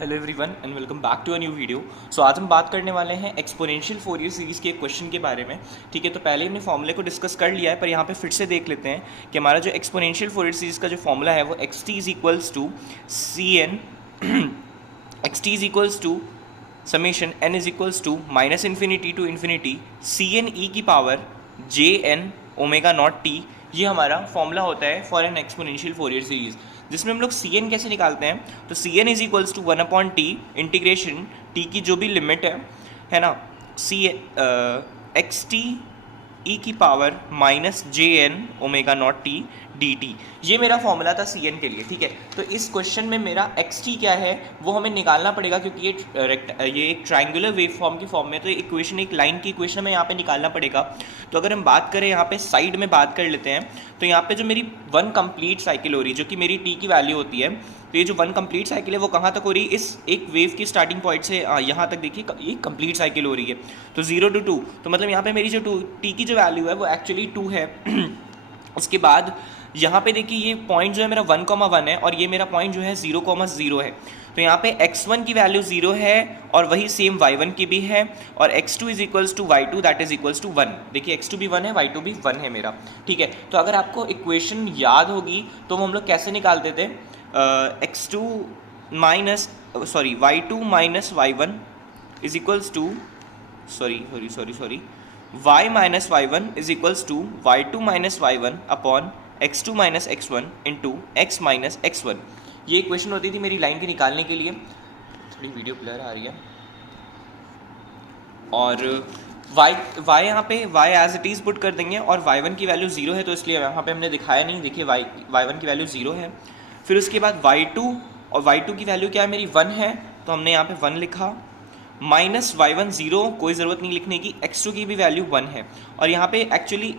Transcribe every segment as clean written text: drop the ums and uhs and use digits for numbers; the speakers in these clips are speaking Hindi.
Hello everyone and welcome back to a new video. So आज हम बात करने वाले हैं एक्सपोनेंशियल फोरियर सीरीज़ के एक क्वेश्चन के बारे में। ठीक है, तो पहले हमने फॉर्मूले को डिस्कस कर लिया है, पर यहाँ पे फिर से देख लेते हैं कि हमारा जो एक्सपोनेंशियल फोरियर सीरीज़ का जो फॉर्मूला है वो x t is equals to c n x t is equals to summation n is equals to minus infinity to infinity c n e की power j N omega not t. ये हमारा फॉर्मूला होता है for n exponential Fourier series, जिसमें हम लोग सी एन कैसे निकालते हैं। तो c n is equals to 1/t integration t की जो भी लिमिट है ना, सी एक्स टी ई की power minus J N omega not T D T. ये मेरा फॉर्मूला था सी एन के लिए। ठीक है, तो इस क्वेश्चन में मेरा एक्स टी क्या है वो हमें निकालना पड़ेगा, क्योंकि ये एक ट्राइंगुलर वेव फॉर्म की फॉर्म में, तो इक्वेशन एक लाइन की इक्वेशन हमें यहाँ पे निकालना पड़ेगा। तो अगर हम बात करें यहाँ पे साइड में बात कर लेते हैं, तो यहाँ पे जो मेरी वन कंप्लीट साइकिल हो रही है, जो कि मेरी टी की वैल्यू होती है, तो ये जो वन कंप्लीट साइकिल है वो कहाँ तक हो रही है, इस एक वेव की स्टार्टिंग पॉइंट से यहाँ तक देखिए ये कंप्लीट साइकिल हो रही है। तो 0 to 2, तो मतलब यहाँ पे मेरी जो टी की जो वैल्यू है वो एक्चुअली 2 है। उसके बाद यहाँ पे देखिए ये पॉइंट जो है मेरा 1,1 है और ये मेरा पॉइंट जो है 0,0 है। तो यहाँ पे x1 की वैल्यू 0 है और वही सेम y1 की भी है, और x2 is equals to y2 that is equals to 1। देखिए x2 भी 1 है, y2 भी 1 है मेरा। ठीक है, तो अगर आपको इक्वेशन याद होगी तो वो हम लोग कैसे निकालते थे, x2 minus y2 minus y1 is equals to y minus y1 is equals to y2 minus y1 upon x2 minus x1 into x minus x1। ये इक्वेशन होती थी मेरी लाइन के निकालने के लिए। थोड़ी वीडियो ब्लर आ रही है। और y यहाँ पे y as it is put कर देंगे, और y1 की वैल्यू 0 है तो इसलिए यहाँ पे हमने दिखाया नहीं। देखिए y1 की वैल्यू 0 है। फिर उसके बाद y2, और y2 की वैल्यू क्या है मेरी 1 है, तो हमने यहाँ पे 1 लिखा, माइनस y1 0, कोई ज़रूरत नहीं लिखने की। x2 की भी वैल्यू 1 है, और यहाँ पे एक्चुअली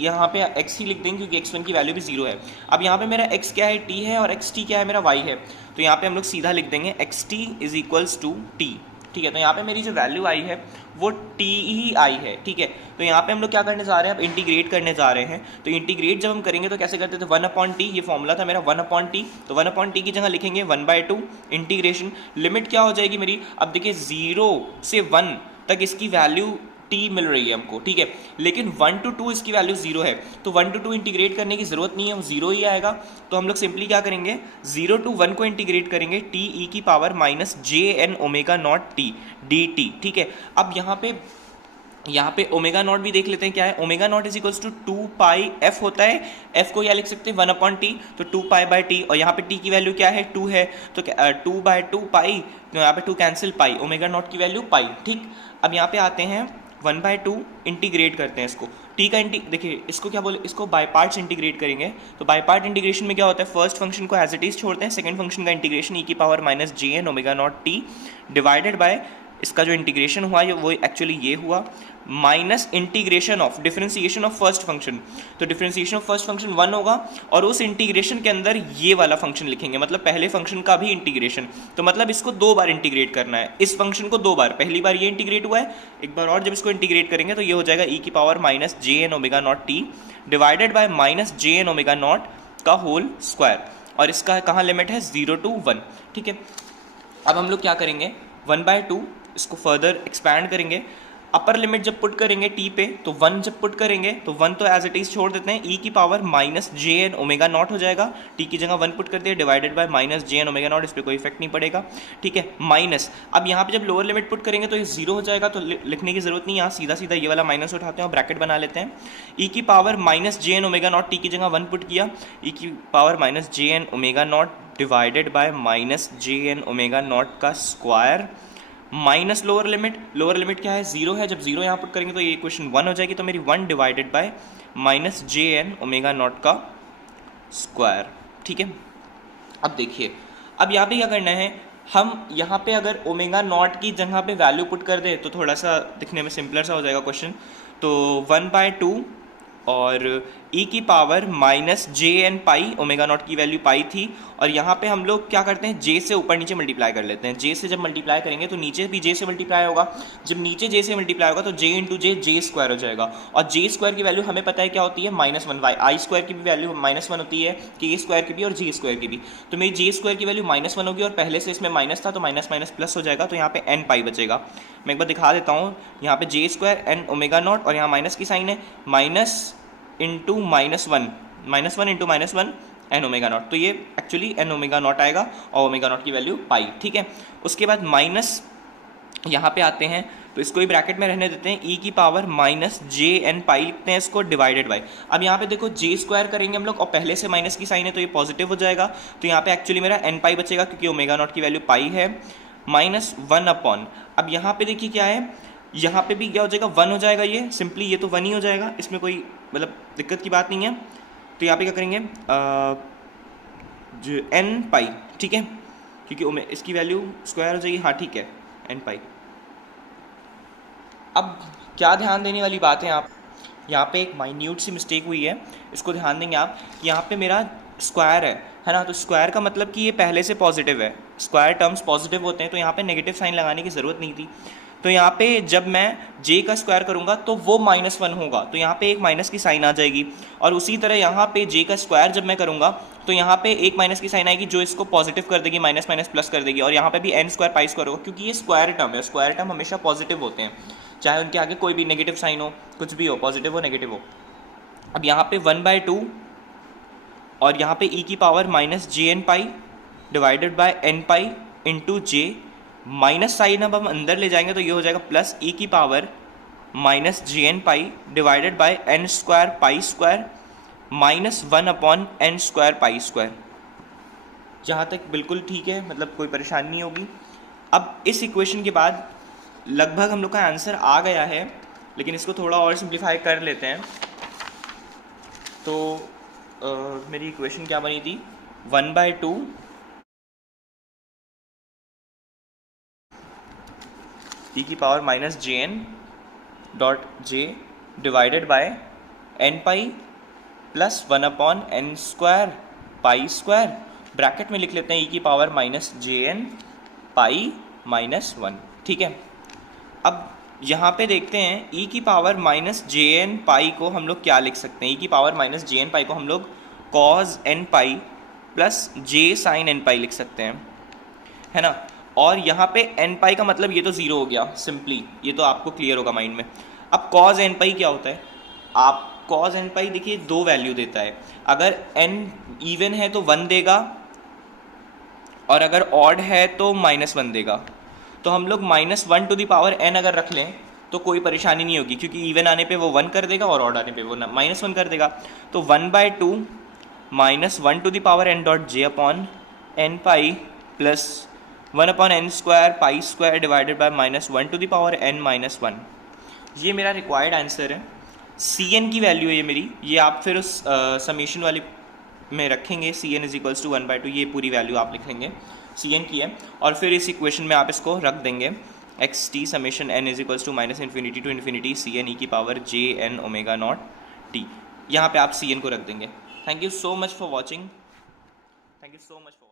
यहाँ पे x ही लिख देंगे क्योंकि x1 की वैल्यू भी 0 है। अब यहाँ पे मेरा x क्या है, t है, और xt क्या है मेरा y है। तो यहाँ पे हम लोग सीधा लिख देंगे xt is equals to t। ठीक है, तो यहाँ पे मेरी जो वैल्यू आई है वो t ही आई है। ठीक है, तो यहाँ पे हम लोग क्या करने जा रहे हैं, अब इंटीग्रेट करने जा रहे हैं। तो इंटीग्रेट जब हम करेंगे तो कैसे करते थे, 1/t, ये फॉर्मूला था मेरा 1/t। तो 1/t की जगह लिखेंगे 1/2 इंटीग्रेशन। लिमिट क्या हो जाएगी मेरी, अब देखिए 0 से 1 तक इसकी वैल्यू t मिल रही है हमको। ठीक है, लेकिन 1 to 2 इसकी वैल्यू 0 है, तो 1 to 2 इंटीग्रेट करने की ज़रूरत नहीं है, वो 0 ही आएगा। तो हम लोग सिंपली क्या करेंगे, 0 to 1 को इंटीग्रेट करेंगे, टी ई की power minus J N omega not T D t. ठीक है, अब यहाँ पे ओमेगा नॉट भी देख लेते हैं क्या है। Omega nought is equals to 2 pi f होता है, एफ को क्या लिख सकते हैं 1/t, तो 2 पाई बाई टी, और यहाँ पे टी की वैल्यू क्या है 2 है, तो 2/2 पाई, तो यहाँ पे 2 कैंसिल, पाई ओमेगा नॉट की वैल्यू पाई। ठीक, अब यहाँ पे आते हैं 1/2 इंटीग्रेट करते हैं इसको, टी का देखिए इसको क्या बोले, इसको बाय पार्ट्स इंटीग्रेट करेंगे। तो बाय पार्ट इंटीग्रेशन में क्या होता है, फर्स्ट फंक्शन को एज इट इज छोड़ते हैं, सेकंड फंक्शन का इंटीग्रेशन ई की power minus J N omega not t divided by इसका जो इंटीग्रेशन हुआ वो एक्चुअली ये हुआ, minus integration of differentiation of first function. तो डिफरेंशिएशन ऑफ फर्स्ट फंक्शन 1 होगा, और उस इंटीग्रेशन के अंदर ये वाला फंक्शन लिखेंगे, मतलब पहले फंक्शन का भी इंटीग्रेशन। तो मतलब इसको 2 बार इंटीग्रेट करना है, इस फंक्शन को 2 बार, पहली बार ये इंटीग्रेट हुआ है, एक बार और जब इसको इंटीग्रेट करेंगे तो ये हो जाएगा ई की power minus J N omega not t divided by minus J N omega nought का होल स्क्वायर, और इसका कहाँ लिमिट है 0 to 1। ठीक है, अब हम लोग क्या करेंगे, 1/2 इसको फर्दर एक्सपैंड करेंगे, अपर लिमिट जब पुट करेंगे टी पे तो 1 जब पुट करेंगे तो 1 तो एज इट इज छोड़ देते हैं, ई की पावर माइनस जे एन ओमेगा नॉट हो जाएगा, टी की जगह 1 पुट कर दिया divided by minus J N omega nought, इस पर कोई इफेक्ट नहीं पड़ेगा। ठीक है, माइनस, अब यहाँ पे जब लोअर लिमिट पुट करेंगे तो ये 0 हो जाएगा, तो लिखने की जरूरत नहीं, यहाँ सीधा सीधा ये वाला माइनस उठाते हैं और ब्रैकेट बना लेते हैं। ई की power minus J N omega not, t की जगह 1 पुट किया, ई की power minus J N omega nought divided by minus J N omega nought का स्क्वायर, माइनस लोअर लिमिट क्या है 0 है, जब 0 यहाँ पुट करेंगे तो ये इक्वेशन 1 हो जाएगी, तो मेरी 1 divided by minus J N omega nought का स्क्वायर। ठीक है, अब देखिए, अब यहाँ पे क्या करना है, हम यहाँ पे अगर ओमेगा नॉट की जगह पे वैल्यू पुट कर दे तो थोड़ा सा दिखने में सिंपलर सा हो जाएगा क्वेश्चन। तो 1/2 और ई की पावर माइनस जे एन पाई, ओमेगा नॉट की वैल्यू पाई थी, और यहाँ पे हम लोग क्या करते हैं, जे से ऊपर नीचे मल्टीप्लाई कर लेते हैं। जे से जब मल्टीप्लाई करेंगे तो नीचे भी जे से मल्टीप्लाई होगा, जब नीचे जे से मल्टीप्लाई होगा तो जे इंटू जे, जे स्क्वायर हो जाएगा, और जे स्क्वायर की वैल्यू हमें पता है क्या होती है, -1। वाई आई स्क्वायर की भी वैल्यू -1 होती है, के स्क्वायर की भी और जी स्क्वायर की भी। तो मेरी जे स्क्वायर की वैल्यू -1 होगी, और पहले से इसमें माइनस था तो माइनस माइनस प्लस हो जाएगा, तो यहाँ पे एन पाई बचेगा। मैं एक बार दिखा देता हूँ, यहाँ पे j square n omega nought, और यहाँ माइनस की साइन है, minus into -1, -1 into -1 n omega nought, तो ये एक्चुअली एन ओमेगा नॉट आएगा, और ओमेगा नॉट की वैल्यू पाई। ठीक है, उसके बाद माइनस यहाँ पे आते हैं, तो इसको ही ब्रैकेट में रहने देते हैं, ई की पावर माइनस जे एन पाई लिखते हैं इसको, डिवाइडेड बाई, अब यहाँ पे देखो जे स्क्वायर करेंगे हम लोग, और पहले से माइनस की साइन है तो ये पॉजिटिव हो जाएगा, तो यहाँ पे एक्चुअली मेरा एन पाई बचेगा क्योंकि ओमेगा नॉट की वैल्यू पाई है, -1 अपॉन, अब यहाँ पे देखिए क्या है, यहाँ पे भी क्या हो जाएगा, 1 हो जाएगा, ये सिंपली ये तो 1 ही हो जाएगा, इसमें कोई मतलब दिक्कत की बात नहीं है। तो यहाँ पे क्या करेंगे, जो एन पाई, ठीक है, क्योंकि इसकी वैल्यू स्क्वायर हो जाएगी, हाँ ठीक है, एन पाई। अब क्या ध्यान देने वाली बात है, आप यहाँ पे एक माइन्यूट सी मिस्टेक हुई है, इसको ध्यान देंगे आप कि यहाँ पे मेरा स्क्वायर है ना, तो स्क्वायर का मतलब कि ये पहले से पॉजिटिव है, स्क्वायर टर्म्स पॉजिटिव होते हैं, तो यहाँ पे नेगेटिव साइन लगाने की ज़रूरत नहीं थी। तो यहाँ पे जब मैं j का स्क्वायर करूँगा तो वो -1 होगा, तो यहाँ पे एक माइनस की साइन आ जाएगी, और उसी तरह यहाँ पे j का स्क्वायर जब मैं करूँगा तो यहाँ पे एक माइनस की साइन आएगी जो इसको पॉजिटिव कर देगी, माइनस माइनस प्लस कर देगी, और यहाँ पे भी n स्क्वायर पाई स्क्वायर होगा, क्योंकि ये स्क्वायर टर्म है, स्क्वायर टर्म हमेशा पॉजिटिव होते हैं, चाहे उनके आगे कोई भी नेगेटिव साइन हो, कुछ भी हो, पॉजिटिव हो नेगेटिव हो। अब यहाँ पे 1/2 और यहाँ पे ई की power minus J n pi divided by n pi into j, minus sign अब हम अंदर ले जाएंगे तो ये हो जाएगा प्लस ई की power minus J n pi divided by n square pi square -1 upon n square pi square. जहाँ तक बिल्कुल ठीक है, मतलब कोई परेशानी नहीं होगी। अब इस इक्वेशन के बाद लगभग हम लोग का आंसर आ गया है, लेकिन इसको थोड़ा और सिंप्लीफाई कर लेते हैं। तो मेरी इक्वेशन क्या बनी थी, 1/2 ई की power minus J n dot j divided by n pi plus 1 upon n square pi square, bracket में लिख लेते हैं ई की पावर माइनस जे एन पाई -1। ठीक है, अब यहाँ पे देखते हैं ई की पावर माइनस जे एन पाई को हम लोग क्या लिख सकते हैं, ई की पावर माइनस जे एन पाई को हम लोग cause an pi plus J sign N पाई लिख सकते हैं, है ना। और यहाँ पे एन पाई का मतलब ये तो ज़ीरो हो गया सिंपली, ये तो आपको क्लियर होगा माइंड में। अब कॉज एन पाई क्या होता है, आप कॉज एन पाई देखिए 2 वैल्यू देता है, अगर एन इवन है तो 1 देगा, और अगर ऑड है तो -1 देगा। तो हम लोग -1 टू द पावर n अगर रख लें तो कोई परेशानी नहीं होगी, क्योंकि इवन आने पे वो 1 कर देगा और ऑड आने पे वो -1 कर देगा। तो 1/2 -1 to the power n dot j upon n pi plus 1 upon n square pi square divided by -1 to the power n -1, ये मेरा रिक्वायर्ड आंसर है। Cn की वैल्यू है ये मेरी, ये आप फिर उस समीशन वाली में रखेंगे, Cn = 1/2, ये पूरी वैल्यू आप लिख लेंगे, Cn की है, और फिर इस इक्वेशन में आप इसको रख देंगे xt summation n = -∞ to ∞ Cn e की power j n omega naught t, यहाँ पे आप Cn को रख देंगे। Thank you so much for watching, thank you so much for